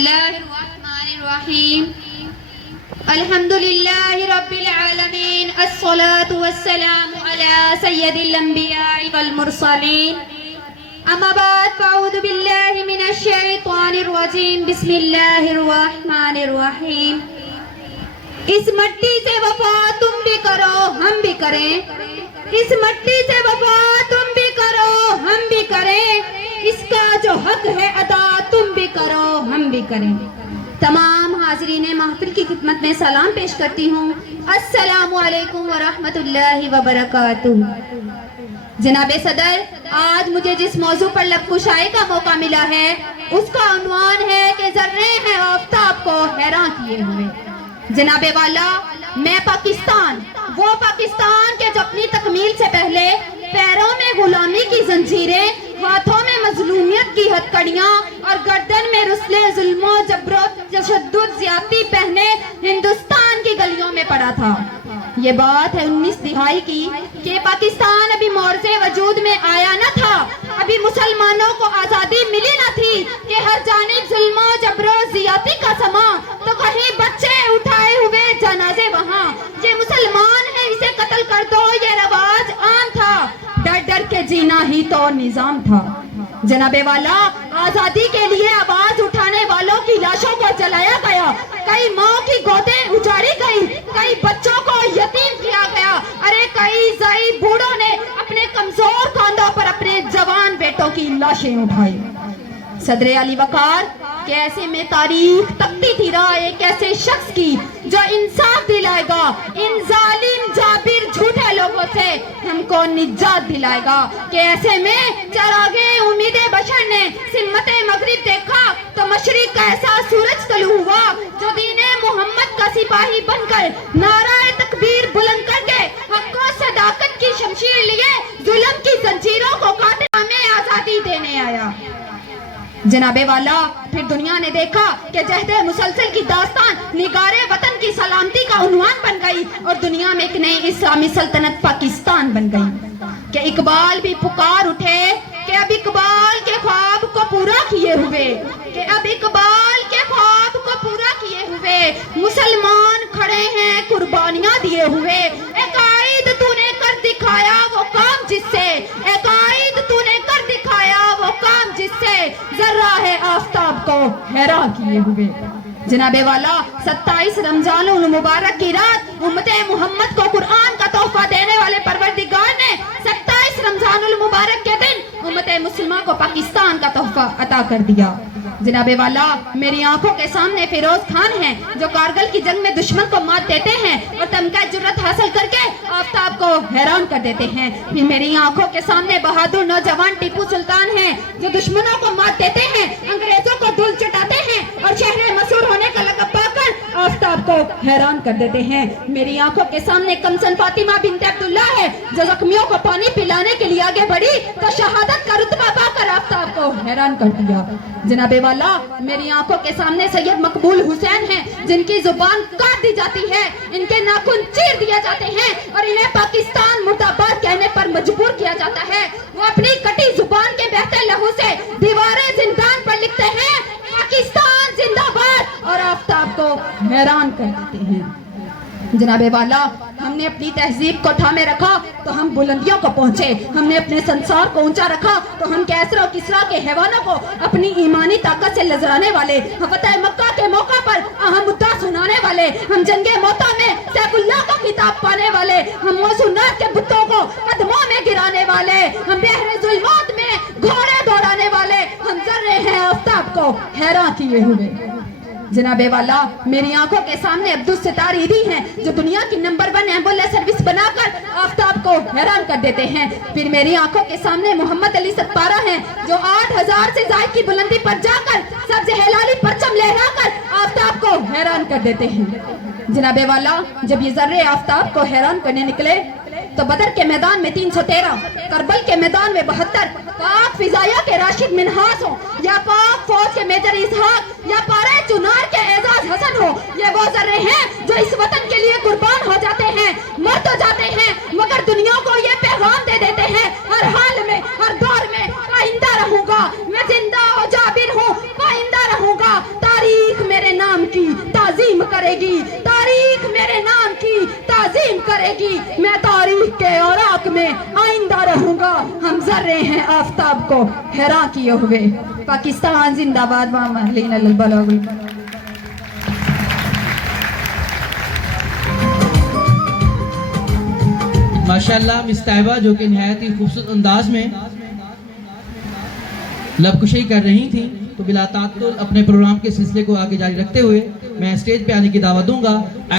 الله الرحمن الرحيم الحمد لله رب العالمين الصلاة والسلام على سيد الأنبياء والمرسلين أما بعد فأعوذ بالله من الشيطان الرجيم بسم الله الرحمن الرحيم اس مٹی سے وفا تم بھی کرو ہم بھی کریں، اس مٹی سے وفا تم بھی کرو ہم بھی کریں، اس کا جو حق ہے ادا تم بھی کرو ہم بھی کریں۔ تمام حاضرین محفل کی خدمت میں سلام پیش کرتی ہوں، السلام علیکم ورحمۃ اللہ وبرکاتہ۔ جناب صدر، آج مجھے جس موضوع پر لب کشائی کا موقع ملا ہے اس کا عنوان ہے کہ ذرے ہیں آفتاب کو حیران کیے ہوئے۔ جناب والا، میں پاکستان، وہ پاکستان کے جو اپنی تکمیل سے پہلے پیروں میں غلامی کی زنجیریں، ہاتھوں میں مظلومیت کی ہتکڑیاں اور گردن میں رسلے ظلم و جبر و تشدد زیادتی پہنے ہندوستان کی گلیوں میں پڑا تھا۔ یہ بات ہے 19 دہائی کی کہ پاکستان ابھی مورز وجود میں آیا نہ تھا، ابھی مسلمانوں کو آزادی ملی نہ تھی کہ ہر جانب ظلم و جبر و زیادتی کا سما، تو کہیں بچے اٹھائے ہوئے جنازے وہاں، یہ مسلمان ہے اسے قتل کر دو یہ رواج عام تھا، ڈر ڈر کے جینا ہی تو نظام تھا۔ جناب والا، آزادی کے لیے آواز اٹھانے والوں کی لاشوں کو جلایا گیا، کئی ماں کی گودیں اجاڑی گئی، کئی بچوں کو یتیم کیا گیا، ارے کئی ضعیف بوڑھوں نے اپنے کمزور کاندھوں پر اپنے جوان بیٹوں کی لاشیں اٹھائی۔ صدر علی وقار کہ ایسے میں تاریخ تکتی تھی راہ ایک ایسے شخص کی جو انصاف دلائے گا، ان ظالم جابر جھوٹے لوگوں سے ہم کو نجات دلائے گا، کہ ایسے میں چراغے امید بشر نے سمت مغرب دیکھا تو مشرق کا ایسا سورج طلوع ہوا جو دین محمد کا سپاہی بن کر نعرہ تکبیر بلند کر کے حق و صداقت کی شمشیر لیے ظلم کی زنجیروں کو کاٹے ہمیں آزادی دینے آیا۔ جناب والا، پھر دنیا نے دیکھا کہ جہد مسلسل کی داستان نگار وطن کی سلامتی کا عنوان بن گئی اور دنیا میں ایک نئی اسلامی سلطنت پاکستان بن گئی، کہ اقبال بھی پکار اٹھے کہ اب اقبال کے خواب کو پورا کیے ہوئے، کہ اب اقبال کے خواب کو پورا کیے ہوئے مسلمان کھڑے ہیں قربانیاں دیے ہوئے۔ اے قائد تو نے کر دکھایا وہ کام جس سے، اے قائد تو نے کر دکھایا وہ کام جس سے ذرہ ہے آفتاب کو حیران کیے ہوئے۔ جناب والا، 27 رمضان المبارک کی رات امت محمد کو قرآن کا تحفہ دینے والے پروردگار نے 27 رمضان المبارک کے دن امت مسلمہ کو پاکستان کا تحفہ عطا کر دیا۔ جناب والا، میری آنکھوں کے سامنے فیروز خان ہیں جو کارگل کی جنگ میں دشمن کو مات دیتے ہیں اور تمغہ جرت حاصل کر کے آفتاب کو حیران کر دیتے ہیں۔ پھر میری آنکھوں کے سامنے بہادر نوجوان ٹیپو سلطان ہیں جو دشمنوں کو مات دیتے ہیں، انگریزوں کو دھول چٹاتے ہیں اور شہر مسور ہونے کا لقب پا کر آفتاب کو حیران کر دیتے ہیں۔ میری آنکھوں کے سامنے کمسن فاطمہ بنت عبداللہ ہے جو زخمیوں کو پانی پلانے کے لیے آگے بڑھی تو شہادت کا رتبہ پا کر آفتاب کو حیران کر دیا۔ جناب والا، میری آنکھوں کے سامنے سید مقبول حسین ہیں جن کی زبان کاٹ دی جاتی ہے، ان کے ناخن چیر دیے جاتے ہیں اور انہیں پاکستان مرد آباد کہنے پر مجبور کیا جاتا ہے۔ وہ اپنی کٹی زبان کے بہتے لہو سے دیواریں زندان پر لکھتے ہیں پاکستان زندہ باد اور آفتاب کو حیران کر دیتے ہیں۔ جناب والا، ہم نے اپنی تہذیب کو تھامے رکھا تو ہم بلندیوں کو پہنچے، ہم نے اپنے سنسار کو اونچا رکھا تو ہم کیسرا و کسرا کے حیوانوں کو اپنی ایمانی طاقت سے لرزانے والے، فتح مکہ کے موقع پر اہم مدعا سنانے والے، ہم جنگ موتا میں سیف اللہ کا خطاب پانے والے، ہم موسونات کے بتوں کو قدموں میں گرانے والے، ہم بحر ظلمات میں گھوڑے دوڑانے والے، ہم ذرے ہیں آفتاب کو حیران کیے ہوئے۔ جناب والا، میری آنکھوں کے سامنے عبدالستار عیدی ہیں جو دنیا کی نمبر 1 ایمبولینس سروس بنا کر آفتاب کو حیران کر دیتے ہیں۔ پھر میری آنکھوں کے سامنے محمد علی ستپارہ ہیں جو 8000 سے زائد کی بلندی پر جا کر سبز ہلالی پرچم لہرا کر آفتاب کو حیران کر دیتے ہیں۔ جناب والا، جب یہ ذرے آفتاب کو حیران کرنے نکلے تو بدر کے میدان میں 313، کربل کے میدان میں 72، پاک فضائیہ کے راشد منہاس ہو یا پاک فوج کے میجر اسحاق یا پارے چنار کے اعزاز حسن ہو، یہ وہ ذرے ہیں جو اس وطن کے لیے قربان ہو جاتے ہیں، مر تو جاتے ہیں مگر دنیا کو یہ پیغام دے دیتے ہیں ہر حال میں ہر دور میں پائندہ رہوں گا، میں زندہ و جابر ہوں، پائندہ رہوں گا، تاریخ کرے گی، تاریخ میرے نام کی تعظیم کرے گی، میں تاریخ کے اوراق میں آئندہ رہوں گا، ہم ذرے ہیں آفتاب کو حیران کیے ہوئے۔ پاکستان زندہ باد، وامہلین البلاغ۔ ماشاءاللہ مس طیبہ جو کہ نہایت ہی خوبصورت انداز میں لب کشی کر رہی تھیں، تو بلا تعطل اپنے پروگرام کے سلسلے کو آگے جاری رکھتے ہوئے میں اسٹیج پہ آنے کی دعوت دوں گا۔